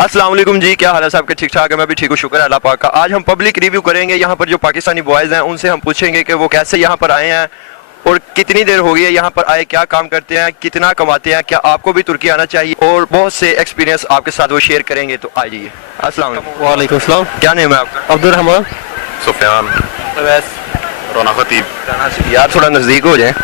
अस्सलाम वालेकुम जी, क्या हाल है साहब के? ठीक ठाक है, मैं भी ठीक हूँ, शुक्र है अल्लाह पाक का। आज हम पब्लिक रिव्यू करेंगे यहाँ पर जो पाकिस्तानी बॉयज़ हैं उनसे हम पूछेंगे कि वो कैसे यहाँ पर आए हैं और कितनी देर हो गई है यहाँ पर आए, क्या काम करते हैं, कितना कमाते हैं, क्या आपको भी तुर्की आना चाहिए, और बहुत से एक्सपीरियंस आपके साथ वो शेयर करेंगे। तो आइए। अस्सलाम वालेकुम। वालेकुम सलाम। क्या नेम है आपका? अब्दुल रहमान। सुफियान। रोना खतीब। यार थोड़ा नज़दीक हो जाए।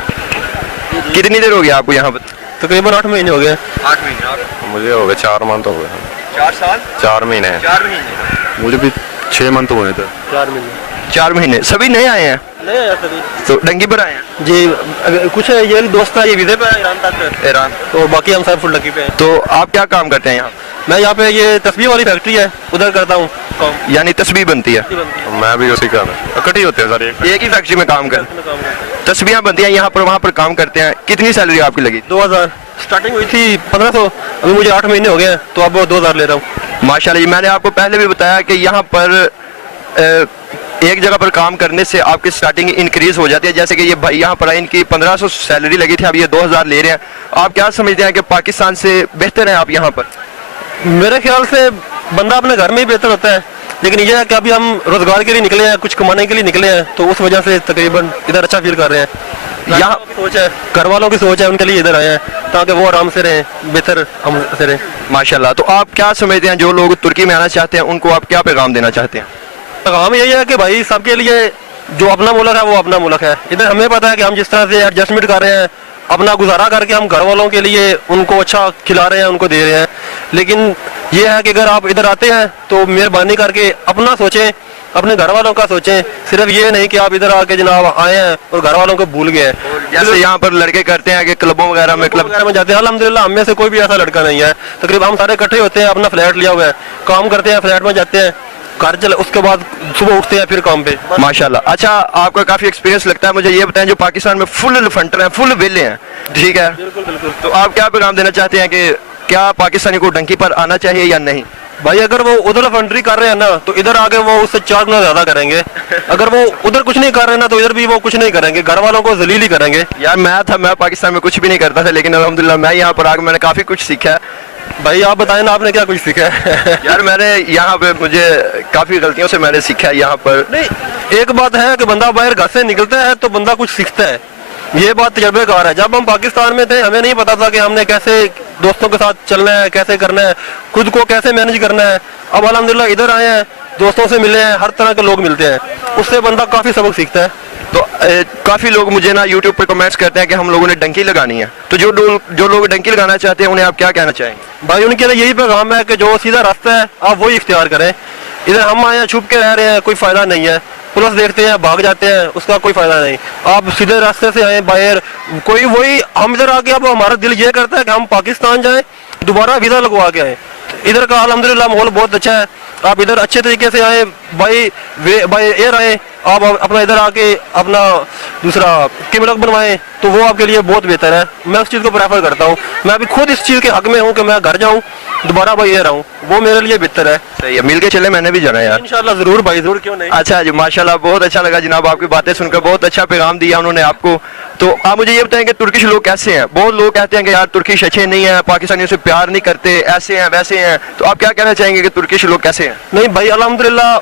कितनी देर हो गई आपको यहाँ पर? तकरीबन 8 महीने हो गए। 8 महीने। मुझे हो गए 4 मंथ हो गए। 4 साल? 4 महीने। 4 महीने। मुझे भी 6 मंथ हुए थे। 4 महीने। 4 महीने। सभी नए आए हैं? नहीं आया सभी। तो डंगी पर आए हैं? जी कुछ ये दोस्त है, ये वीज़े पे है ईरान तक। ईरान। तो बाकी हम सब फुल लकी पे हैं। तो आप क्या काम करते हैं यहाँ? मैं यहाँ पे ये तस्बीह वाली फैक्ट्री है उधर करता हूँ काम। यानी तस्बीह बनती है? मैं भी उसी का इकट्ठे ही होते हैं सारे। एक ही फैक्ट्री में काम कर तस्बीहां बनती हैं, यहाँ पर वहाँ पर काम करते हैं। कितनी सैलरी आपकी लगी? 2000 स्टार्टिंग हुई थी 1500, अभी मुझे 8 महीने हो गए हैं तो अब वो 2000 ले रहा हूँ। माशाल्लाह जी, मैंने आपको पहले भी बताया कि यहाँ पर एक जगह पर काम करने से आपकी स्टार्टिंग इंक्रीज हो जाती है। जैसे कि ये भाई यहाँ पर आए, इनकी 1500 सैलरी लगी थी, अब ये 2000 ले रहे हैं। आप क्या समझते हैं कि पाकिस्तान से बेहतर है आप यहाँ पर? मेरे ख्याल से बंदा अपने घर में ही बेहतर होता है, लेकिन ये है कि अभी हम रोजगार के लिए निकले हैं, कुछ कमाने के लिए निकले हैं, तो उस वजह से तकरीबन इधर अच्छा फील कर रहे हैं। यहाँ सोच है, घर वालों की सोच है, उनके लिए इधर आए हैं ताकि वो आराम से रहें, बेहतर हम से रहें। माशाल्लाह। तो आप क्या समझते हैं, जो लोग तुर्की में आना चाहते हैं उनको आप क्या पैगाम देना चाहते हैं? पैगाम यही है कि भाई सबके लिए जो अपना मुल्क है वो अपना मुल्क है। इधर हमें पता है कि हम जिस तरह से एडजस्टमेंट कर रहे हैं, अपना गुजारा करके हम घर वालों के लिए उनको अच्छा खिला रहे हैं, उनको दे रहे हैं, लेकिन ये है कि अगर आप इधर आते हैं तो मेहरबानी करके अपना सोचें, अपने घर वालों का सोचें। सिर्फ ये नहीं कि आप इधर आके जनाब आए हैं और घर वालों को भूल गए हैं। जैसे यहाँ पर लड़के करते हैं कि क्लबों वगैरह में जाते हैं, अल्हम्दुलिल्लाह हम में से कोई भी ऐसा लड़का नहीं है। तकरीबन हम सारे इकट्ठे होते हैं, अपना फ्लैट लिया हुआ है, काम करते हैं, फ्लैट में जाते हैं, घर चले, उसके बाद सुबह उठते हैं फिर काम पे। माशाल्लाह। अच्छा, आपका काफी एक्सपीरियंस लगता है मुझे। ये बताएं, जो पाकिस्तान में फुल लफंटर हैं, फुल वेले हैं, ठीक है, बिल्कुल बिल्कुल, तो आप क्या पैगाम देना चाहते हैं कि क्या पाकिस्तानी को डंकी पर आना चाहिए या नहीं? भाई अगर वो उधर फंड्री कर रहे हैं ना तो इधर आके वो उससे 4 गुना ज्यादा करेंगे। अगर वो उधर कुछ नहीं कर रहे ना तो इधर भी वो कुछ नहीं करेंगे, घर वालों को जलील ही करेंगे। यार मैं पाकिस्तान में कुछ भी नहीं करता था, लेकिन अल्हम्दुलिल्लाह मैं यहाँ पर आकर मैंने काफी कुछ सीखा है। भाई आप बताएं ना, आपने क्या कुछ सीखा है? यार मैंने यहाँ पे मुझे काफी गलतियों से मैंने सीखा है यहाँ पर। नहीं, एक बात है कि बंदा बाहर घर से निकलता है तो बंदा कुछ सीखता है, ये बात तजर्बेकार है। जब हम पाकिस्तान में थे हमें नहीं पता था कि हमने कैसे दोस्तों के साथ चलना है, कैसे करना है, खुद को कैसे मैनेज करना है। अब अल्हम्दुलिल्लाह इधर आए हैं, दोस्तों से मिले हैं, हर तरह के लोग मिलते हैं, उससे बंदा काफी सबक सीखता है। तो काफी लोग मुझे ना यूट्यूब पर कमेंट्स करते हैं कि हम लोगों ने डंकी लगानी है, तो जो लोग डंकी लगाना चाहते हैं उन्हें आप क्या कहना चाहेंगे? भाई उनके लिए यही पैगाम है कि जो सीधा रास्ता है आप वही इख्तियार करें। इधर हम आए हैं, छुप के रह रहे हैं, कोई फायदा नहीं है। पुलिस देखते हैं, भाग जाते हैं, उसका कोई फायदा नहीं। आप सीधे रास्ते से आए बाहर, कोई वही हम इधर आके, अब हमारा दिल ये करता है कि हम पाकिस्तान जाएं, दोबारा वीज़ा लगवा के आए। इधर का अल्हम्दुलिल्लाह माहौल बहुत अच्छा है, आप इधर अच्छे तरीके से आए, बाई एयर आए, आप अपना इधर आके अपना दूसरा किमलक बनवाएं तो वो आपके लिए बहुत बेहतर है। मैं उस चीज़ को प्रेफर करता हूँ। मैं अभी खुद इस चीज़ के हक में हूँ कि मैं घर जाऊँ, दोबारा बाई एयर आऊँ, वो मेरे लिए बेहतर है। सही है, मिल के चले, मैंने भी जाना है यार। इंशाल्लाह जरूर भाई, जरूर, क्यों नहीं। अच्छा जी, माशाल्लाह, बहुत अच्छा लगा जनाब, आपकी बातें सुनकर बहुत अच्छा पैगाम दिया उन्होंने आपको। तो आप मुझे ये बताएं कि तुर्किश लोग कैसे हैं? बहुत लोग कहते हैं कि यार तुर्किश अच्छे नहीं है, पाकिस्तानियों से प्यार नहीं करते, ऐसे हैं वैसे हैं, तो आप क्या कहना चाहेंगे कि तुर्किश लोग कैसे हैं? नहीं भाई अल्हम्दुलिल्लाह,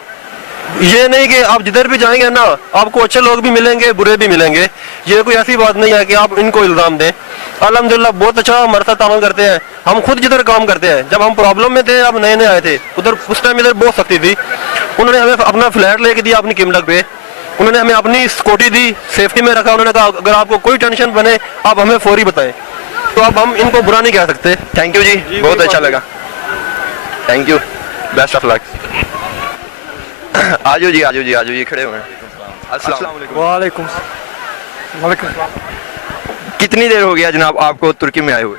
ये नहीं कि आप जिधर भी जाएंगे ना आपको अच्छे लोग भी मिलेंगे, बुरे भी मिलेंगे, ये कोई ऐसी बात नहीं है कि आप इनको इल्जाम दें। अल्हम्दुलिल्लाह बहुत अच्छा हमारे साथ ताउन करते हैं। हम खुद जिधर काम करते हैं, जब हम प्रॉब्लम में थे, अब नए नए आए थे, उधर उस टाइम इधर बहुत सख्ती थी, उन्होंने हमें अपना फ्लैट लेके दिया अपनी किमलक पे, उन्होंने हमें अपनी सिक्योरिटी दी, सेफ्टी में रखा। उन्होंने कहा अगर आपको कोई टेंशन बने आप हमें फौरी बताएं, तो अब हम इनको बुरा नहीं कह सकते। थैंक यू जी, बहुत अच्छा लगा, thank you, best of luck. आजो जी, आजो जी, आजो जी, खड़े हुए हैं। अस्सलाम वालेकुम। वालेकुम वालेकुम। कितनी देर हो गया जनाब आपको तुर्की में आए हुए?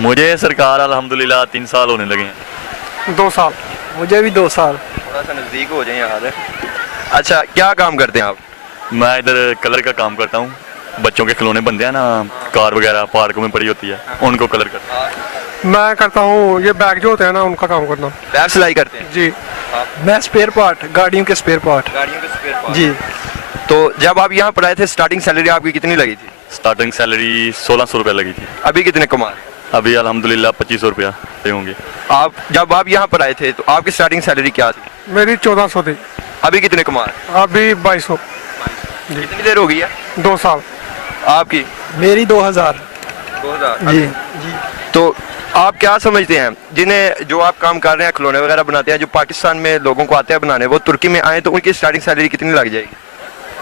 मुझे सरकार अल्हम्दुलिल्लाह 3 साल होने लगे हैं। 2 साल। मुझे भी 2 साल। थोड़ा सा नज़दीक हो जाए यार। अच्छा, क्या काम करते हैं आप? मैं इधर कलर का काम करता हूँ, बच्चों के खिलौने बनते हैं ना, कार वगैरह पार्कों में पड़ी होती है, उनको कलर करता हूँ। मैं करता हूँ ये बैग जो होते हैं ना उनका काम करता हूँ। बैग सिलाई करते हैं? जी। मैं स्पेयर पार्ट, गाड़ियों के स्पेयर पार्ट। गाड़ियों के स्पेयर पार्ट। जी। तो जब आप यहाँ पर आए थे स्टार्टिंग सैलरी आपकी कितनी लगी थी? स्टार्टिंग सैलरी 1600 रुपये लगी थी। अभी कितने कमा रहे हैं? अभी अल्हम्दुलिल्लाह 2500 रुपया पे होंगे। आप जब आप यहाँ पर आए थे तो आपकी स्टार्टिंग सैलरी क्या थी? मेरी 1400 थी, अभी कितने कमा रहे हैं? अभी 2200। कितनी देर हो गई है 2 साल। आपकी? मेरी 2000। 2000। जी। तो आप क्या समझते हैं जिन्हें जो आप काम कर रहे हैं खिलौने वगैरह बनाते हैं जो पाकिस्तान में लोगों को आते हैं बनाने, वो तुर्की में आए तो उनकी स्टार्टिंग सैलरी कितनी लग जाएगी?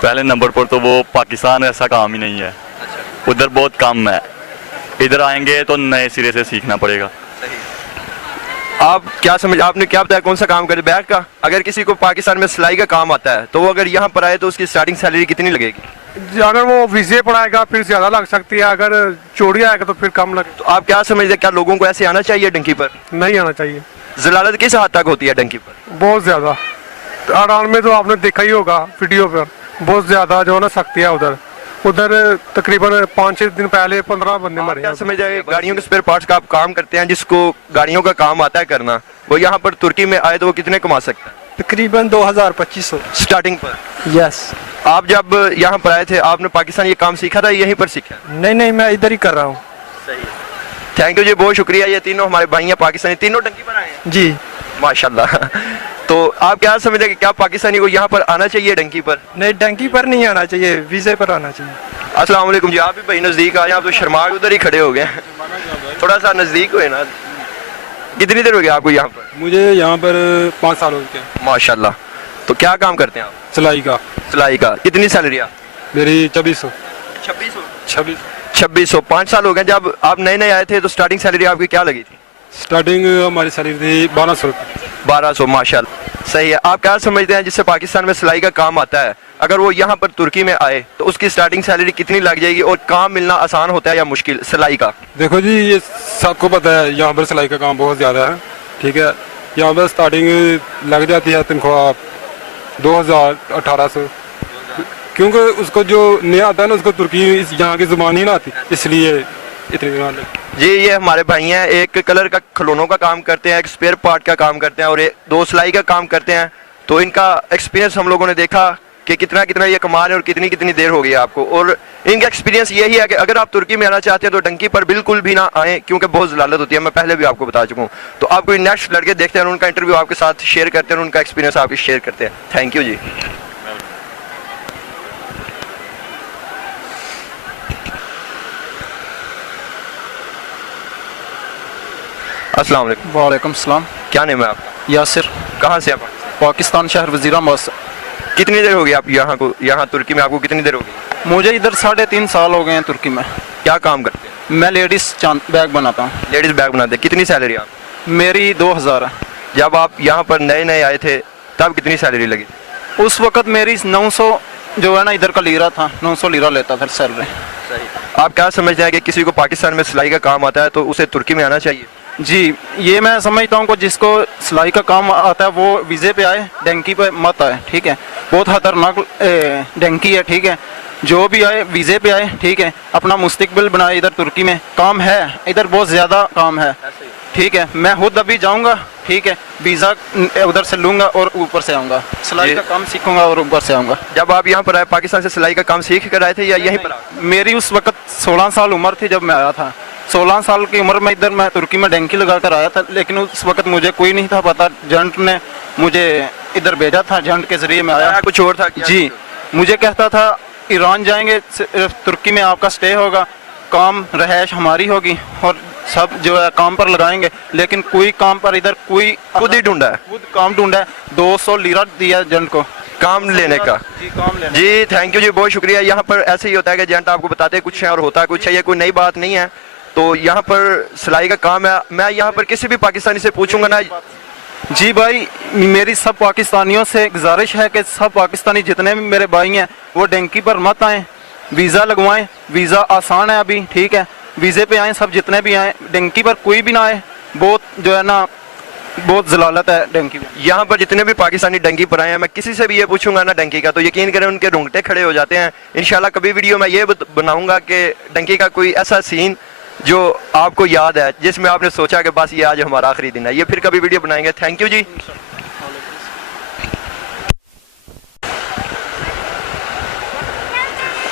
पहले नंबर पर तो वो पाकिस्तान ऐसा काम ही नहीं है, उधर बहुत कम है। इधर आएंगे तो नए सिरे से सीखना पड़ेगा। आप क्या समझ, आपने क्या बताया कौन सा काम करे? बैग का? अगर किसी को पाकिस्तान में सिलाई का काम आता है तो वो अगर यहाँ पर आए तो उसकी स्टार्टिंग सैलरी कितनी लगेगी? अगर वो विजे पढ़ाएगा फिर ज़्यादा लग सकती है, अगर चोरी आएगा तो फिर कम लगे। तो आप क्या समझते हैं, क्या लोगों को ऐसे आना चाहिए डंकी पर? नहीं आना चाहिए। जलालत किस हद तक होती है डंकी पर? बहुत ज़्यादा। ईरान में तो आपने देखा ही होगा वीडियो पर, बहुत ज़्यादा जो है ना सख्ती है उधर। उधर तकरीबन 5-6 दिन पहले 15 बंदे आप मरे क्या हैं। समझ जाए गाड़ियों के स्पेयर पार्ट्स का आप काम करते हैं, जिसको गाड़ियों का काम आता है करना, वो यहाँ पर तुर्की में आए तो वो कितने कमा सकता है तकरीबन 2000-2500 स्टार्टिंग पर? यस। आप जब यहाँ पर आए थे आपने पाकिस्तान ये काम सीखा था, यहीं पर सीखा? नहीं, मैं इधर ही कर रहा हूँ। थैंक यू जी, बहुत शुक्रिया। ये तीनों हमारे भाई हैं पाकिस्तानी, तीनों डंकी पर आए हैं जी। माशाल्लाह। तो आप क्या समझते हैं कि क्या पाकिस्तानी को यहाँ पर आना चाहिए डंकी पर? नहीं, डंकी पर नहीं आना चाहिए, वीज़े पर आना चाहिए। अस्सलाम वालेकुम जी। आप भी भाई नज़दीक आए, आप तो शर्मा के उधर ही खड़े हो गए हैं। थोड़ा सा नज़दीक हुए ना। कितनी देर हो गई आपको यहाँ पर? मुझे यहाँ पर 5 साल हो गए। माशाल्लाह। तो क्या काम करते हैं आप? सिलाई का। सिलाई का। कितनी सैलरी आप? मेरी 2600। 2600। 2600। 5 साल हो गए। जब आप नए नए आए थे तो स्टार्टिंग सैलरी आपकी क्या लगी थी? स्टार्टिंग हमारी सैलरी थी 1200 रुपये। 1200। माशाल्लाह, सही है। आप क्या समझते हैं जिससे पाकिस्तान में सिलाई का काम आता है, अगर वो यहाँ पर तुर्की में आए तो उसकी स्टार्टिंग सैलरी कितनी लग जाएगी और काम मिलना आसान होता है या मुश्किल सिलाई का? देखो जी, ये सबको पता है यहाँ पर सिलाई का काम बहुत ज़्यादा है, ठीक है। यहाँ पर स्टार्टिंग लग जाती है तनख्वाह 2000-1800, क्योंकि उसको जो नया आता है ना उसको तुर्की यहाँ की ज़ुबान ही ना आती, इसलिए इतनी ज़ुबान लगती। जी, ये हमारे भाई हैं, एक कलर का खिलौनों का काम करते हैं, एक स्पेयर पार्ट का काम करते हैं और एक 2 सिलाई का काम करते हैं। तो इनका एक्सपीरियंस हम लोगों ने देखा कि कितना कितना ये कमा रहे हैं और कितनी कितनी देर हो गई है आपको। और इनका एक्सपीरियंस यही है कि अगर आप तुर्की में आना चाहते हैं तो डंकी पर बिल्कुल भी ना आएँ, क्योंकि बहुत जलालत होती है। मैं पहले भी आपको बता चुका हूँ। तो आप कोई नेक्स्ट लड़के देखते हैं, उनका इंटरव्यू आपके साथ शेयर करते हैं, उनका एक्सपीरियंस आपके शेयर करते हैं। थैंक यू जी। अस्सलाम वालेकुम। वालेकुम सलाम। क्या नेम है आपका? यासिर, कहाँ से आप? पाकिस्तान शहर वजीराबाद से। कितनी देर हो गई आप यहाँ तुर्की में आपको कितनी देर हो गई? मुझे इधर 3.5 साल हो गए हैं तुर्की में। क्या काम करते हैं? मैं लेडीज़ बैग बनाता हूँ। लेडीज बैग बनाते हैं। कितनी सैलरी आप? मेरी 2000 है। जब आप यहाँ पर नए नए आए थे तब कितनी सैलरी लगी? उस वक़्त मेरी 900 जो है ना इधर का लीरा था, 900 लीरा लेता था सैलरी। आप क्या समझते हैं कि किसी को पाकिस्तान में सिलाई का काम आता है तो उसे तुर्की में आना चाहिए? जी, ये मैं समझता हूँ कि जिसको सिलाई का काम आता है वो वीज़े पे आए, डंकी पे मत आए, ठीक है। बहुत ख़तरनाक डंकी है, ठीक है। जो भी आए वीज़े पे आए, ठीक है। अपना मुस्तकबिल बनाए। इधर तुर्की में काम है, इधर बहुत ज़्यादा काम है, ठीक है। मैं खुद अभी जाऊँगा, ठीक है। वीज़ा उधर से लूँगा और ऊपर से आऊँगा, सिलाई का काम सीखूँगा और ऊपर से आऊँगा। जब आप यहाँ पर आए पाकिस्तान से सिलाई का काम सीख कर आए थे या यहीं पर? मेरी उस वक़्त 16 साल उम्र थी जब मैं आया था। 16 साल की उम्र में इधर मैं तुर्की में डंकी लगा कर आया था, लेकिन उस वक़्त मुझे कोई नहीं था पता। जंट ने मुझे इधर भेजा था, जंट के ज़रिए मैं आया। कुछ और था? जी, मुझे कहता था ईरान जाएंगे, तुर्की में आपका स्टे होगा, काम रहायश हमारी होगी और सब जो है काम पर लगाएंगे। लेकिन कोई काम पर इधर कोई खुद ही ढूंढा है? खुद काम ढूंढा है। 200 लीरा दिया जंट को काम लेने का। जी, काम लेने। जी, थैंक यू जी, बहुत शुक्रिया। यहाँ पर ऐसे ही होता है कि एजेंट आपको बताते कुछ है और होता कुछ है, ये कोई नई बात नहीं है। तो यहाँ पर सिलाई का काम है। मैं यहाँ पर किसी भी पाकिस्तानी से पूछूंगा ना। जी भाई, मेरी सब पाकिस्तानियों से गुजारिश है कि सब पाकिस्तानी जितने भी मेरे भाई हैं वो डंकी पर मत आएँ, वीज़ा लगवाएं। वीज़ा आसान है अभी, ठीक है। वीज़े पे आएँ सब जितने भी आएँ, डंकी पर कोई भी ना आए। बहुत जो है ना बहुत जलालत है डंकी में। यहाँ पर जितने भी पाकिस्तानी डंकी पर आए हैं, मैं किसी से भी ये पूछूंगा ना डंकी का, तो यकीन करें उनके रोंगटे खड़े हो जाते हैं। इंशाल्लाह कभी वीडियो में ये बनाऊंगा कि डंकी का कोई ऐसा सीन जो आपको याद है, जिसमें आपने सोचा कि बस ये आज हमारा आखिरी दिन है। ये फिर कभी वीडियो बनाएंगे। थैंक यू जी।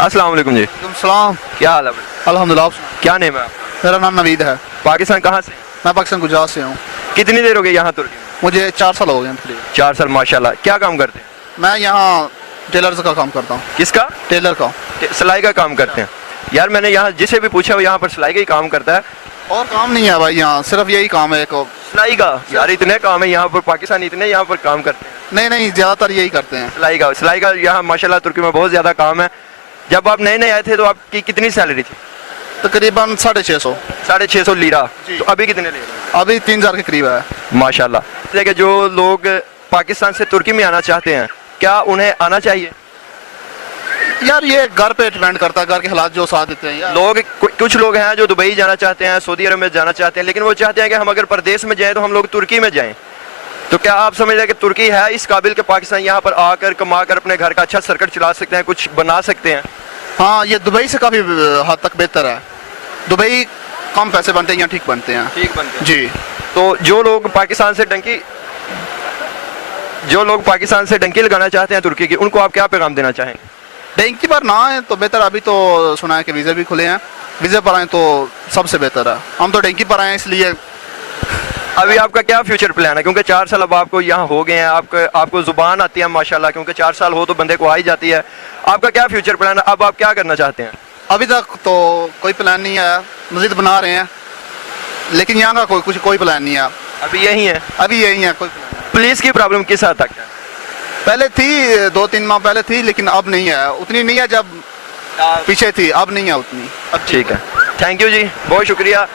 अस्सलाम वालेकुम जी। सलाम। क्या हाल है? अल्हम्दुलिल्लाह। क्या नेम है? मेरा नाम नवीद है। पाकिस्तान कहाँ से? मैं पाकिस्तान गुजरात से हूँ। कितनी देर हो गई यहाँ तुर्की में? मुझे 4 साल हो गए हैं तकरीबन। 4 साल, माशाल्लाह। क्या काम करते हैं? मैं यहाँ टेलर का काम करता हूँ। किसका? टेलर का। सिलाई का काम करते हैं। यार मैंने यहाँ जिसे भी पूछा वो यहाँ पर सिलाई का ही काम करता है। और काम नहीं है भाई, यहाँ सिर्फ यही काम है एक। सिलाई का? यार इतने काम है यहाँ पर, पाकिस्तानी इतने यहाँ पर काम करते हैं। नहीं, ज़्यादातर यही करते हैं। सिलाई का यहाँ माशाल्लाह तुर्की में बहुत ज़्यादा काम है। जब आप नए आए थे तो आपकी कितनी सैलरी थी? तकरीबन 650। 650 लीरा। जी। तो अभी कितने ले रहे हैं? अभी 3000 के करीब है। माशाल्लाह। देखिए जो लोग पाकिस्तान से तुर्की में आना चाहते हैं, क्या उन्हें आना चाहिए? यार ये घर पे डिपेंड करता है, घर के हालात जो साथ देते हैं यार। कुछ लोग हैं जो दुबई जाना चाहते हैं, सऊदी अरब में जाना चाहते हैं, लेकिन वो चाहते हैं कि हम अगर परदेश में जाएं तो हम लोग तुर्की में जाएं। तो क्या आप समझ रहे हैं कि तुर्की है इस काबिल के पाकिस्तान यहाँ पर आकर कमा कर अपने घर का अच्छा सर्कट चला सकते हैं, कुछ बना सकते हैं? हाँ, ये दुबई से काफ़ी हद तक बेहतर है। दुबई कम पैसे बनते हैं, यहाँ ठीक बनते हैं। ठीक बनते हैं जी। तो जो लोग पाकिस्तान से डंकी लगाना चाहते हैं तुर्की की, उनको आप क्या पैगाम देना चाहेंगे? डंकी पर ना आए तो बेहतर। अभी तो सुना है कि वीज़े भी खुले हैं, वीज़े पर आए तो सबसे बेहतर है। हम तो डंकी पर आए इसलिए। अभी आपका क्या फ्यूचर प्लान है? क्योंकि 4 साल अब आपको यहाँ हो गए हैं, आपको जुबान आती है माशाल्लाह, क्योंकि 4 साल हो तो बंदे को आ ही जाती है। आपका क्या फ्यूचर प्लान है? अब आप क्या करना चाहते हैं? अभी तक तो कोई प्लान नहीं है, मस्जिद बना रहे हैं, लेकिन यहाँ का कोई प्लान नहीं है। अभी यही है? अभी यही है, कोई प्लान नहीं। पुलिस की प्रॉब्लम किस हद तक है? पहले थी, 2-3 माह पहले थी, लेकिन अब नहीं है, उतनी नहीं है जब पीछे थी, अब नहीं है उतनी। अब ठीक है, थैंक यू जी, बहुत शुक्रिया।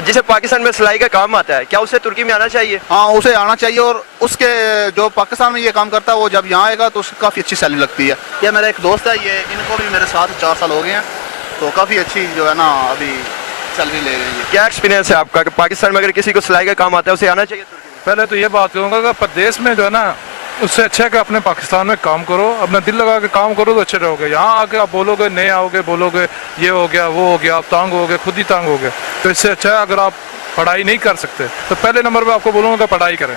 जिसे पाकिस्तान में सिलाई का काम आता है, क्या उसे तुर्की में आना चाहिए? हाँ, उसे आना चाहिए। और उसके जो पाकिस्तान में ये काम करता है, वो जब यहाँ आएगा तो उसकी काफ़ी अच्छी सैलरी लगती है। ये मेरा एक दोस्त है, ये इनको भी मेरे साथ 4 साल हो गए हैं, तो काफ़ी अच्छी जो है ना अभी सैलरी ले रही है। क्या एक्सपीरियंस है आपका कि पाकिस्तान में अगर किसी को सिलाई का काम आता है उसे आना चाहिए तुर्की में? पहले तो ये बात करूँगा कि प्रदेश में जो है ना, उससे अच्छा है कि अपने पाकिस्तान में काम करो, अपना दिल लगा के काम करो तो अच्छे रहोगे। यहाँ आके आप बोलोगे, नहीं आओगे, बोलोगे ये हो गया वो हो गया, आप तंग हो गए, खुद ही तंग हो गए। तो इससे अच्छा है अगर आप पढ़ाई नहीं कर सकते तो पहले नंबर पे आपको बोलूँगा पढ़ाई करें,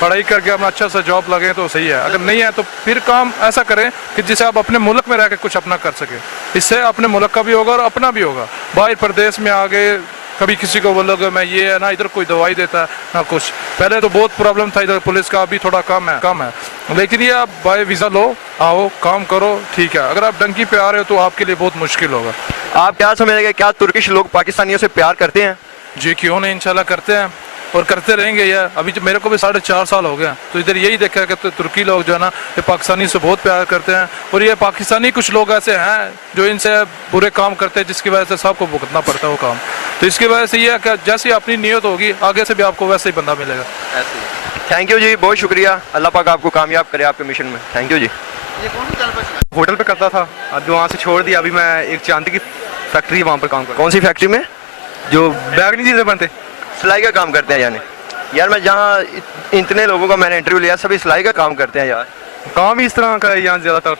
पढ़ाई करके अपना अच्छा सा जॉब लगे तो सही है। अगर नहीं है तो फिर काम ऐसा करें कि जिसे आप अपने मुल्क में रह के कुछ अपना कर सके। इससे अपने मुल्क का भी होगा और अपना भी होगा। बाहर प्रदेश में आगे कभी किसी को बोलोगे मैं ये है ना, इधर कोई दवाई देता है ना कुछ। पहले तो बहुत प्रॉब्लम था इधर पुलिस का, अभी थोड़ा कम है। लेकिन ये आप बाय वीज़ा लो, आओ काम करो, ठीक है। अगर आप डंकी पे आ रहे हो तो आपके लिए बहुत मुश्किल होगा। आप क्या समझेंगे, क्या तुर्किश लोग पाकिस्तानियों से प्यार करते हैं? जी क्यों नहीं, इंशाल्लाह करते हैं और करते रहेंगे। यार अभी तो मेरे को भी 4.5 साल हो गए, तो इधर यही देखा है कि तुर्की लोग जो है ना, ये पाकिस्तानी से बहुत प्यार करते हैं। और ये पाकिस्तानी कुछ लोग ऐसे हैं जो इनसे बुरे काम करते हैं, जिसकी वजह से सबको भुगतना पड़ता है वो काम। तो इसकी वजह से ये है कि जैसी अपनी नीयत होगी आगे से भी आपको वैसे ही बंदा मिलेगा। थैंक यू जी, बहुत शुक्रिया। अल्लाह पाक आपको कामयाब करे आपके मिशन में। Thank you ji. होटल पे करता था, अब वहाँ से छोड़ दिया। अभी मैं एक चांदी की फैक्ट्री वहाँ पर काम करता कौन सी फैक्ट्री में? हूँ, जो बैग नहीं चीज़ें बनते, सिलाई का काम करते हैं यानी? यार मैं जहाँ इतने लोगों का मैंने इंटरव्यू लिया, सभी सिलाई का काम करते हैं यार। काम ही इस तरह का है यहाँ ज़्यादातर।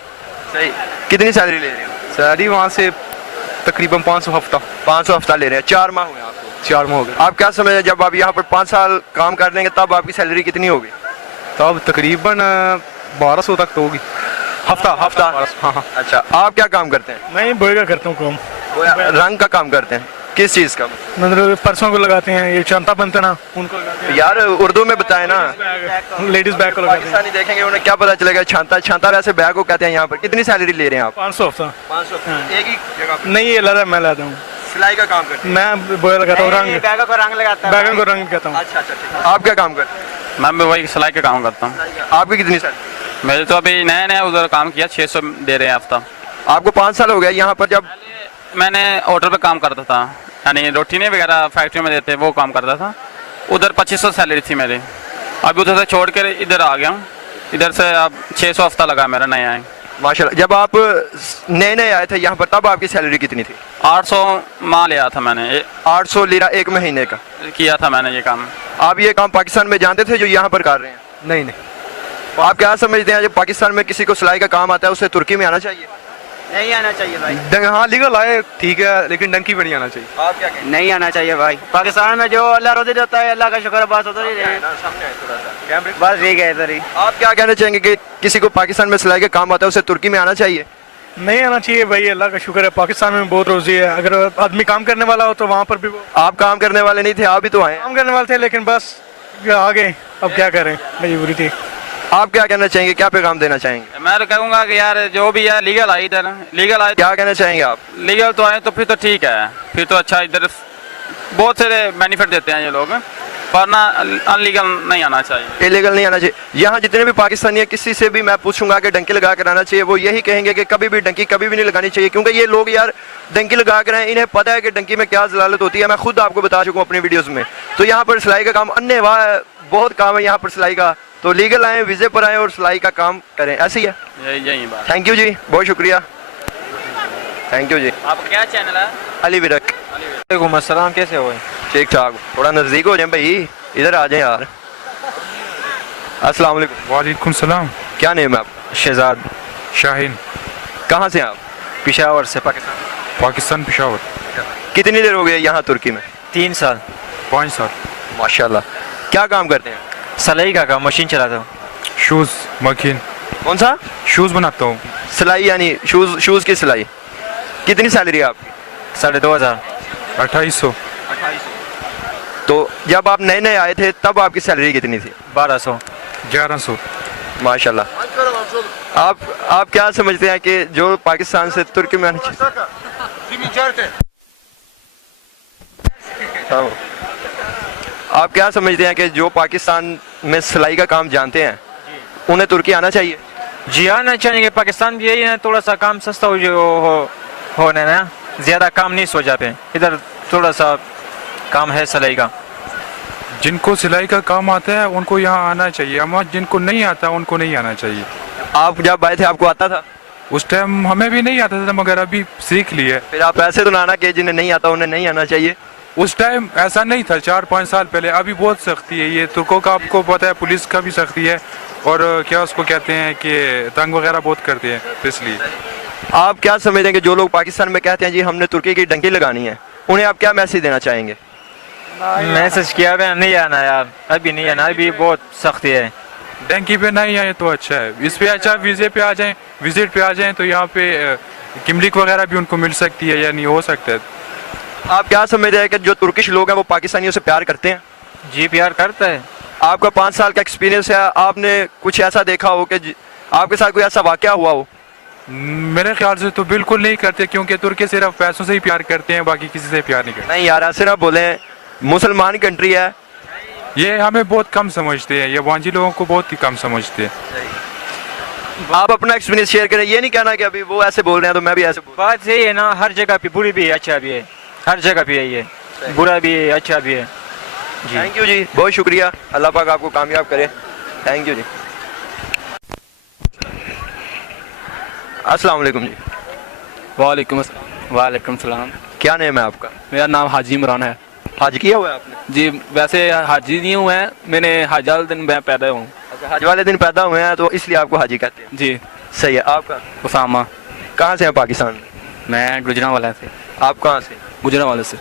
सही। कितनी सैलरी ले रहे हो? सैलरी वहाँ से तकरीबन 500 हफ्ता। 500 हफ्ता ले रहे हैं। 4 माह हुए आपको? 4 माह हो गए। आप क्या समझे, जब आप यहाँ पर 5 साल काम कर लेंगे तब आपकी सैलरी कितनी होगी? तब तकरीबन 1200 तक तो होगी। हफ्ता? हाँ। अच्छा, आप क्या काम करते हैं? मैं बोएगा करता हूँ काम। रंग का काम करते हैं? किस चीज़ का? मतलब पर्सों को लगाते हैं, ये चांता बनते ना, उनको लगाते हैं। यार उर्दू में बताए ना। लेडीज बैग को लगाते हैं। पाकिस्तानी देखेंगे उन्हें क्या पता चलेगा। छांता वैसे बैग को कहते हैं यहाँ पर। कितनी सैलरी ले रहे हैं आप? 500 हफ्ता। 500 एक ही जगह? नहीं, ये लगा मैं लाता हूँ। सिलाई का काम करते हैं? मैं बोया लगाता हूँ, रंग बैगों को रंग लगाता है। बैगन को रंग कहता हूँ। अच्छा, ठीक है। आप क्या काम करते हैं? मैं भी वही सिलाई का काम करता हूँ। आपकी कितनी सैलरी? मेरे तो अभी नया उधर काम किया, 600 दे रहे हैं हफ्ता। आपको 5 साल हो गया यहाँ पर? जब मैंने होटल पे काम करता था, यानी रोटी नहीं वगैरह फैक्ट्री में देते, वो काम करता था। उधर 2500 सैलरी थी मेरी। अभी उधर से छोड़ कर इधर आ गया हूँ। इधर से अब 600 हफ्ता लगा मेरा नया है। माशाल्लाह। जब आप नए आए थे यहाँ पर तब आपकी सैलरी कितनी थी? 800 माह लिया था मैंने। 800 लीरा एक महीने का किया था मैंने ये काम। आप ये काम पाकिस्तान में जानते थे जो यहाँ पर कर रहे हैं? नहीं। आप क्या समझते हैं, जब पाकिस्तान में किसी को सिलाई का काम आता है उसे तुर्की में आना चाहिए? नहीं आना चाहिए भाई। हाँ, लीगल आए ठीक है, लेकिन डंकी पे नहीं आना चाहिए। आप क्या कहते नहीं आना चाहिए भाई। पाकिस्तान में जो अल्लाह रोज़ी देता है, अल्लाह का शुक्र, बस उधर ही रहे। हैं? सामने आए थोड़ा सा। बस ठीक है इधर ही। आप क्या कहना चाहेंगे कि किसी को पाकिस्तान में सिलाई का काम आता है उसे तुर्की में आना चाहिए? नहीं आना चाहिए भाई, अल्लाह का शुक्र है पाकिस्तान में बहुत रोजी है। अगर आदमी काम करने वाला हो तो वहाँ पर भी वो आप काम करने वाले नहीं थे, आप भी तो आए। काम करने वाले थे, लेकिन बस ये आ गए, अब क्या करें, मजबूरी थी। आप क्या कहना चाहेंगे, क्या पैगाम देना चाहेंगे? मैं तो कहूँगा कि यार जो भी है लीगल आइट है ना, लीगल आइट क्या कहना चाहेंगे आप? लीगल तो आए तो फिर तो ठीक है, फिर तो अच्छा। इधर बहुत सारे बेनिफिट देते हैं ये लोग, पर ना अनलीगल नहीं आना चाहिए, इलीगल नहीं आना चाहिए। यहाँ जितने भी पाकिस्तानी है, किसी से भी मैं पूछूंगा कि डंकी लगा कर आना चाहिए, वो यही कहेंगे कि कभी भी डंकी कभी भी नहीं लगानी चाहिए, क्योंकि ये लोग यार डंकी लगा कर आए, इन्हें पता है कि डंकी में क्या जलालत होती है। मैं खुद आपको बता चुका हूँ अपनी वीडियोस में। तो यहाँ पर सिलाई का काम अन्यवाह है, बहुत काम है यहाँ पर सिलाई का। तो लीगल आए, वीज़े पर आए और सिलाई का काम करें, ऐसी है। यही बात। थैंक यू जी, बहुत शुक्रिया, थैंक यू जी। आपका क्या चैनल है? अली विरक। वालेकुम अस्सलाम, कैसे हो? ठीक ठाक, थोड़ा नज़दीक हो जाए भाई, इधर आ जाए यार। अस्सलाम वालेकुम। वालेकुम सलाम। क्या नेम है आपका? शहजाद शाहीन, कहाँ से हैं आप? पिशावर से, पाकिस्तान। पाकिस्तान पेशावर। कितनी देर हो गई है यहाँ तुर्की में? 3 साल। 5 साल। माशाल्लाह। क्या काम करते हैं? सलाई का काम, मशीन चलाता हूँ। शूज़ मकीन, कौन सा? शूज़ बनाता हूँ। सिलाई, यानी शूज़ की सिलाई। कितनी सैलरी है आपकी? 2500। 2800। तो जब आप नए नए आए थे तब आपकी सैलरी कितनी थी? 1200। 1100। माशाल्लाह। आप क्या समझते हैं कि जो पाकिस्तान से तुर्की में आने चाहिए? हाँ। आप क्या समझते हैं कि जो पाकिस्तान में सिलाई का काम जानते हैं उन्हें तुर्की आना चाहिए? जी आना चाहिए, पाकिस्तान भी यही है, थोड़ा सा काम सस्ता होने ना, ज़्यादा काम नहीं सो जाते। इधर थोड़ा सा काम है सिलाई का। जिनको सिलाई का काम आता है उनको यहाँ आना चाहिए, अमर जिनको नहीं आता उनको नहीं आना चाहिए। आप जब आए थे आपको आता था? उस टाइम हमें भी नहीं आता था, मगर अभी सीख लिए। फिर आप ऐसे तो ना आना कि जिन्हें नहीं आता उन्हें नहीं आना चाहिए। उस टाइम ऐसा नहीं था, 4-5 साल पहले। अभी बहुत सख्ती है, ये तुर्कों का आपको पता है, पुलिस का भी सख्ती है, और क्या उसको कहते हैं कि तंग वगैरह बहुत करते हैं, तो इसलिए। आप क्या समझते हैं कि जो लोग पाकिस्तान में कहते हैं जी हमने तुर्की की डंकी लगानी है, उन्हें आप क्या मैसेज देना चाहेंगे? मैसेज किया है, नहीं आना यार, अभी नहीं आना, अभी बहुत सख्ती है। डंकी पे नहीं आए तो अच्छा है, इस पे अच्छा वीज़े पे आ जाएं, विजिट पे आ जाएं, तो यहाँ पे किमलिक वगैरह भी उनको मिल सकती है, या नहीं हो सकता है। आप क्या समझते हैं कि जो तुर्किश लोग हैं वो पाकिस्तानियों से प्यार करते हैं? जी प्यार करता है। आपका 5 साल का एक्सपीरियंस है, आपने कुछ ऐसा देखा हो कि आपके साथ कोई ऐसा वाकया हुआ हो? मेरे ख्याल से तो बिल्कुल नहीं करते, क्योंकि तुर्की सिर्फ पैसों से ही प्यार करते हैं, बाकी किसी से प्यार नहीं करते। नहीं यार, ऐसे ना बोले, मुसलमान कंट्री है। ये हमें बहुत कम समझते हैं, ये वांजी लोगों को बहुत ही कम समझते हैं। आप अपना एक्सपीरियंस शेयर करें, ये नहीं कहना कि अभी वो ऐसे बोल रहे हैं तो मैं भी ऐसे बोल। बात यही है ना, हर जगह पे बुरी भी है, अच्छा भी है, हर जगह पे यही है, बुरा भी है, अच्छा भी है। थैंक यू जी, बहुत शुक्रिया, अल्लाह पाक आपको कामयाब करे। थैंक यू जी। अस्सलाम वालेकुम जी। वालेकुम सलाम। क्या नेम है आपका? मेरा नाम हाजी इमरान है। हज किया हुआ है आपने? जी वैसे हाजी नहीं हुआ है, मैंने हज वाले दिन मैं पैदा हूँ। अच्छा, हज वाले दिन पैदा हुए हैं तो इसलिए आपको हाजी कहते हैं? जी। सही है। आपका? उसामा। कहाँ से हैं पाकिस्तान में? मैं गुजरांवाला से। आप कहाँ से? गुजरांवाला से।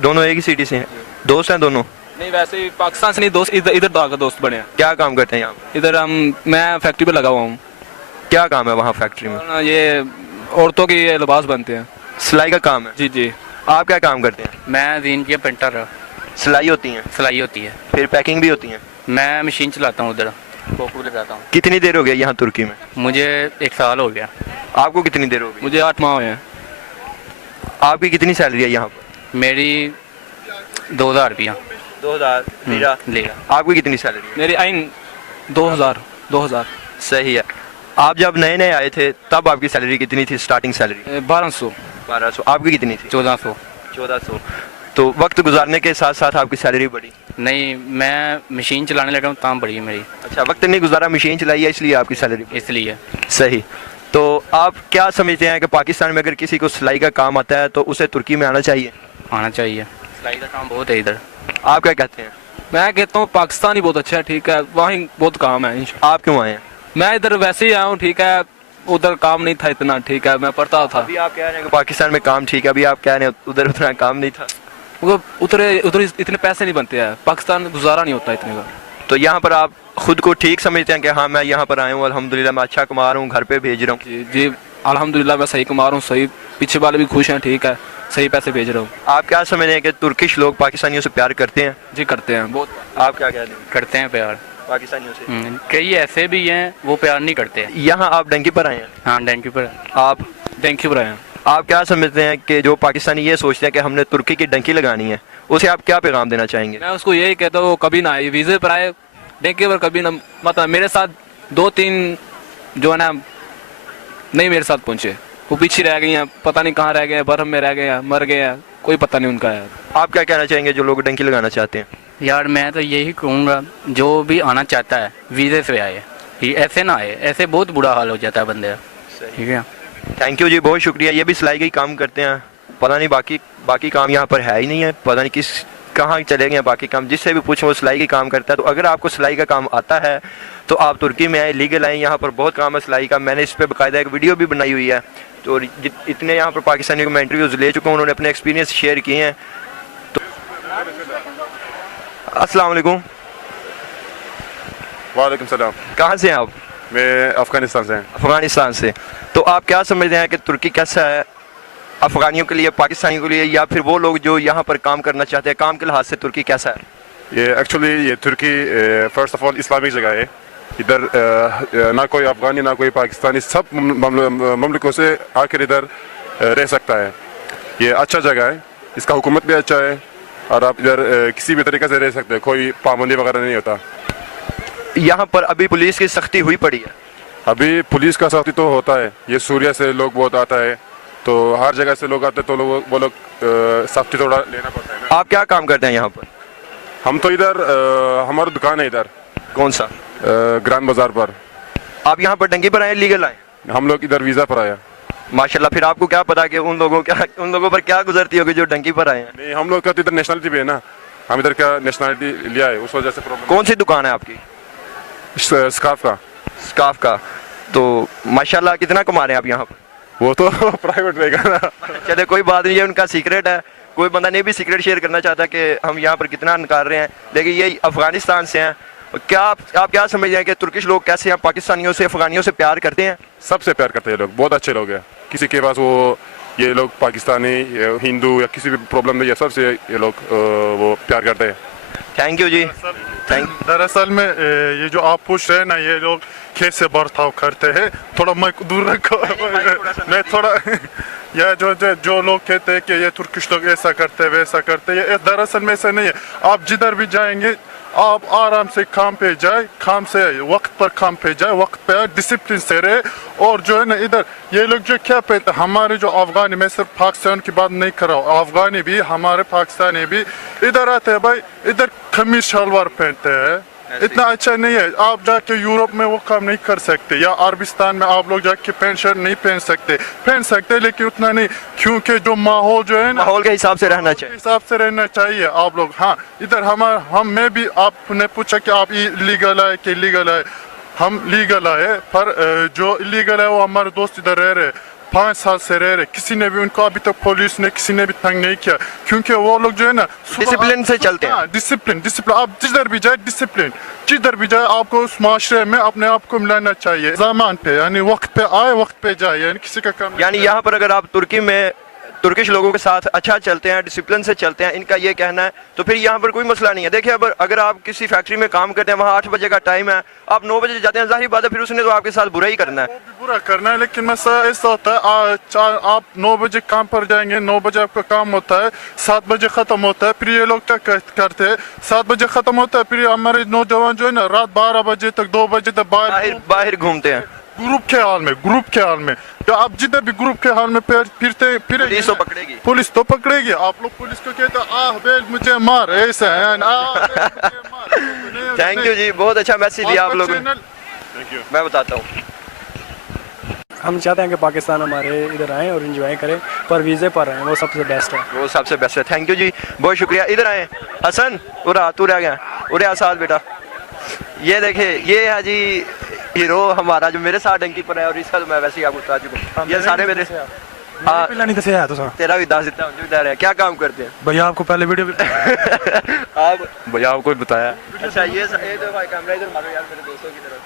दोनों एक ही सिटी से हैं? दोस्त हैं दोनों? नहीं वैसे पाकिस्तान से नहीं, दोस्त इधर तो आकर दोस्त बने हैं। क्या काम करते हैं यहाँ पे? इधर मैं फैक्ट्री पे लगा हुआ हूँ। क्या काम है वहाँ फैक्ट्री में? ये औरतों के ये लिबास बनते हैं। सिलाई का काम है? जी जी। आप क्या काम करते हैं? मैं जीन की प्रिंटर। सिलाई होती है? सिलाई होती है। फिर पैकिंग भी होती है? मैं मशीन चलाता हूँ, उधर कोकू लगाता हूँ। कितनी देर हो गई यहाँ तुर्की में? मुझे 1 साल हो गया। आपको कितनी देर हो गई? मुझे 8 माह हुए हैं। आपकी कितनी सैलरी है यहाँ पर? मेरी 2000 रुपया। 2000 लेगा। आपकी कितनी सैलरी है? मेरी आइन 2000। सही है। आप जब नए नए आए थे तब आपकी सैलरी कितनी थी, स्टार्टिंग सैलरी? 1200। 1200। आपकी कितनी थी? 1400। 1400। तो वक्त गुजारने के साथ साथ आपकी सैलरी बढ़ी? नहीं, मैं मशीन चलाने लगा हूँ तब बढ़ी मेरी। अच्छा, वक्त नहीं गुजारा, मशीन चलाई है इसलिए आपकी सैलरी बढ़ी? इसलिए। सही। तो आप क्या समझते हैं कि पाकिस्तान में अगर किसी को सिलाई का काम आता है तो उसे तुर्की में आना चाहिए? आना चाहिए, सिलाई का काम बहुत है इधर। आप क्या कहते हैं? मैं कहता हूँ पाकिस्तान ही बहुत अच्छा है, ठीक है, वहीं बहुत काम है। आप क्यों आए हैं? मैं इधर वैसे ही आया हूँ, ठीक है, उधर काम नहीं था इतना, ठीक है, मैं पढ़ता था। अभी आप कह रहे हैं कि पाकिस्तान में काम ठीक है, अभी आप कह रहे हैं उधर उतना काम नहीं था। उधर इतने पैसे नहीं बनते हैं, पाकिस्तान गुजारा नहीं होता इतने का। तो यहाँ पर आप खुद को ठीक समझते हैं कि हाँ मैं यहाँ पर आया हूँ, अल्हम्दुलिल्लाह मैं अच्छा कमा रहा हूँ, घर पे भेज रहा हूँ? जी अल्हम्दुलिल्लाह मैं सही कमा रहा हूँ, सही पीछे वाले भी खुश हैं, ठीक है, सही पैसे भेज रहा हूँ। आप क्या समझते हैं कि तुर्किश लोग पाकिस्तानियों से प्यार करते हैं? जी करते हैं बहुत। आप क्या कहते हैं? करते हैं प्यार। पाकिस्तानियों से कई ऐसे भी हैं वो प्यार नहीं करते हैं। यहाँ आप डंकी पर आए हैं? हाँ, डैंकी पर। आप थैंक यू ब्रायन। आप क्या समझते हैं कि जो पाकिस्तानी ये सोचते हैं कि हमने तुर्की की डंकी लगानी है, उसे आप क्या पैगाम देना चाहेंगे? मैं उसको यही कहता हूँ कभी ना आए, वीज़े पर आए, देखिए पर कभी ना, मतलब मेरे साथ 2-3 जो है ना नहीं मेरे साथ पहुँचे, वो पीछे रह गई हैं, पता नहीं कहाँ रह गए हैं, बर्फ में रह गए हैं, मर गए हैं, कोई पता नहीं उनका है। आप क्या कहना चाहेंगे जो लोग डंकी लगाना चाहते हैं? यार मैं तो यही कहूँगा जो भी आना चाहता है वीज़े से आए, ये ऐसे ना आए, ऐसे बहुत बुरा हाल हो जाता है बंदे का। ठीक है, थैंक यू जी, बहुत शुक्रिया। ये भी सिलाई का ही काम करते हैं, पता नहीं बाकी काम यहाँ पर है ही नहीं है, पता नहीं किस कहाँ चले गए बाकी काम। जिससे भी पूछो वो सिलाई का काम करता है। तो अगर आपको सिलाई का काम आता है तो आप तुर्की में आए, लीगल आए, यहाँ पर बहुत काम है सिलाई का। मैंने इस पर बाकायदा एक वीडियो भी बनाई हुई है। तो इतने यहाँ पर पाकिस्तानियों को मैं इंटरव्यूज़ ले चुका हूँ, उन्होंने अपने एक्सपीरियंस शेयर किए हैं। तो अस्सलाम वालेकुम। वालेकुम सलाम। कहाँ से हैं आप? मैं अफगानिस्तान से हैं। अफगानिस्तान से। तो आप क्या समझते हैं कि तुर्की कैसा है अफगानियों के लिए, पाकिस्तानियों के लिए, या फिर वो लोग जो यहाँ पर काम करना चाहते हैं, काम के लिहाज से तुर्की कैसा है? ये एक्चुअली ये तुर्की फर्स्ट ऑफ ऑल इस्लामिक जगह है। इधर ना कोई अफगानी ना कोई पाकिस्तानी, सब ममलिकों से आकर इधर रह सकता है। ये अच्छा जगह है, इसका हुकूमत भी अच्छा है और आप इधर किसी भी तरीके से रह सकते हैं, कोई पाबंदी वगैरह नहीं होता। यहाँ पर अभी पुलिस की सख्ती हुई पड़ी है? अभी पुलिस का सख्ती तो होता है, ये सूर्या से लोग बहुत आता है, तो हर जगह से लोग आते हैं, तो वो लोग सख्ती थोड़ा लेना पड़ता है ना। आप क्या काम करते हैं यहाँ पर? हम तो इधर हमारी दुकान है इधर। कौन सा? ग्रांड बाजार पर। आप यहाँ पर डंकी पर आए, लीगल आए? हम लोग इधर वीज़ा पर आया। माशाल्लाह। फिर आपको क्या पता कि उन लोगों पर क्या गुजरती होगी जो डंकी पर आए हैं? नहीं, हम लोग का तो इधर नेशनलिटी भी है ना, हम इधर का नेशनलिटी लिया है, उस वजह से प्रॉब्लम। कौन सी दुकान है आपकी? स्कार्फ का। स्कार्फ का। तो माशाल्लाह कितना कमा रहे हैं आप यहाँ पर? वो तो प्राइवेट रहेगा ना। चले कोई बात नहीं है, उनका सीक्रेट है। कोई बंदा नहीं भी सीक्रेट शेयर करना चाहता कि हम यहाँ पर कितना निकाल रहे हैं, लेकिन ये अफगानिस्तान से हैं। क्या आप क्या समझते हैं कि तुर्किश लोग कैसे हैं, पाकिस्तानियों से, अफगानियों से प्यार करते हैं? सबसे प्यार करते हैं लोग, बहुत अच्छे लोग हैं। किसी के पास वो ये लोग पाकिस्तानी हिंदू या किसी भी प्रॉब्लम नहीं है, सबसे ये लोग वो प्यार करते हैं। थैंक यू जी। दरअसल में ये जो आप पूछ रहे हैं ना, ये लोग कैसे बर्ताव करते हैं, थोड़ा माइक दूर रखो। मैं थोड़ा या जो लोग कहते हैं कि ये तुर्किश लोग ऐसा करते हैं वैसा करते हैं, ये दरअसल में ऐसा नहीं है। आप जिधर भी जाएंगे आप आराम से काम पे जाए, काम से वक्त पर काम पे जाए, वक्त पे डिसिप्लिन से रहे। और जो है ना इधर ये लोग जो क्या पहनते हैं, हमारे जो अफगानी, मैं सिर्फ पाकिस्तान की बात नहीं कर रहा हूँ, अफगानी भी हमारे पाकिस्तानी भी इधर आते हैं भाई, इधर कमीज शलवार पहनते हैं। इतना अच्छा नहीं है। आप जाके यूरोप में वो काम नहीं कर सकते, या अरबिस्तान में आप लोग जाके पैंट शर्ट नहीं पहन सकते, लेकिन उतना नहीं, क्योंकि जो माहौल जो है ना, माहौल के हिसाब से रहना चाहिए। हिसाब से रहना चाहिए आप लोग। हाँ, इधर मैं भी, आपने पूछा कि आप इलीगल आए कि लीगल आए, हम लीगल आए, पर जो इलीगल है वो हमारे दोस्त इधर रह रहे 5 साल से रह रहे, किसी ने भी उनको अभी तक पुलिस ने किसी ने भी तंग नहीं किया, क्योंकि वो लोग जो है ना डिसिप्लिन से चलते हैं। डिसिप्लिन आप जिधर भी जाए, डिसिप्लिन जिधर भी जाए आपको उस माशरे में अपने आप को मिलाना चाहिए, ज़मान पे, यानी वक्त पे आए वक्त पे जाए, यानी किसी का काम। यानी यहाँ पर अगर आप तुर्की में तुर्किश लोगों के साथ अच्छा चलते हैं, डिसिप्लिन से चलते हैं, इनका ये कहना है, तो फिर यहाँ पर कोई मसला नहीं है। देखिए अगर आप किसी फैक्ट्री में काम करते हैं, वहाँ 8 बजे का टाइम है, आप 9 बजे जाते हैं, जाहिर बात है फिर उसने तो आपके साथ बुरा ही करना है। बुरा करना है, लेकिन मसला ऐसा होता है, आप 9 बजे काम पर जाएंगे, 9 बजे आपका काम होता है, 7 बजे खत्म होता है, फिर ये लोग क्या करते हैं, 7 बजे खत्म होता है, फिर हमारे नौजवान जो है ना रात 12 बजे तक 2 बजे तक बाहर घूमते हैं, ग्रुप के हाल में। तो आप जिधर भी ग्रुप के हाल में फिरते पुलिस तो पकड़ेगी। पुलिस तो पकड़ेगी। आप लोग पुलिस को कहते हैं बेल मुझे मार, ऐसा है। थैंक यू जी, बहुत अच्छा मैसेज दिया आप लोगों ने। मैं बताता हूँ, हम चाहते हैं कि पाकिस्तान हमारे इधर आएँ और एंजॉय करें, पर वीज़े पर आएँ, वो सबसे बेस्ट है। वो सबसे बेस्ट है। थैंक यू जी, बहुत शुक्रिया। इधर आए हसन, उरा तू रह गया, उरे आसाद बेटा। ये देखिए, ये है जी हीरो हमारा जो मेरे साथ डंकी पर है, और इसका तो मैं वैसे ही आपको बता चुका हूँ। ये सारे मेरे नहीं दसिया है तो तेरा भी 10 देता हूँ। क्या काम करते हैं भैया? आपको पहले वीडियो आप भैया आपको बताया। अच्छा, ये तो भाई कैमरा इधर मारो यार, मेरे दोस्तों की तरफ।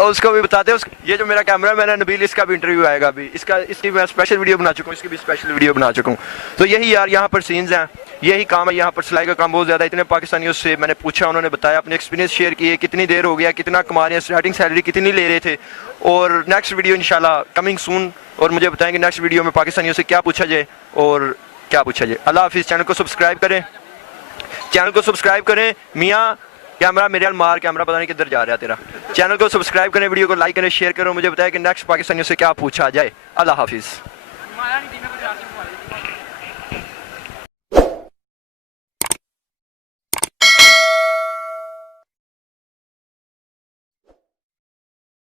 उसको भी बताते हैं ये जो मेरा कैमरा मैन है नबील, इसका भी इंटरव्यू आएगा अभी, इसकी मैं स्पेशल वीडियो बना चुका हूँ, इसकी भी स्पेशल वीडियो बना चुका हूँ। तो यही यार यहाँ पर सीन्स हैं, यही काम है यहाँ पर, सिलाई का काम बहुत ज़्यादा। इतने पाकिस्तानियों से मैंने पूछा, उन्होंने बताया, अपने एक्सपीरियंस शेयर किए, कितनी देर हो गया, कितना कमा रहे हैं, स्टार्टिंग सैलरी कितनी ले रहे थे। और नेक्स्ट वीडियो इंशाल्लाह कमिंग सून, और मुझे बताएंगे नेक्स्ट वीडियो में पाकिस्तानियों से क्या पूछा जाए और क्या पूछा जाए। अल्लाह हाफिज़। चैनल को सब्सक्राइब करें, चैनल को सब्सक्राइब करें। मियाँ कैमरा मेरे हाल मार, कैमरा पता नहीं किधर जा रहा है तेरा। चैनल को सब्सक्राइब करें, वीडियो को लाइक करें, शेयर करें, मुझे बताएं कि नेक्स्ट पाकिस्तानियों से क्या पूछा जाए। अल्लाह हाफिज़।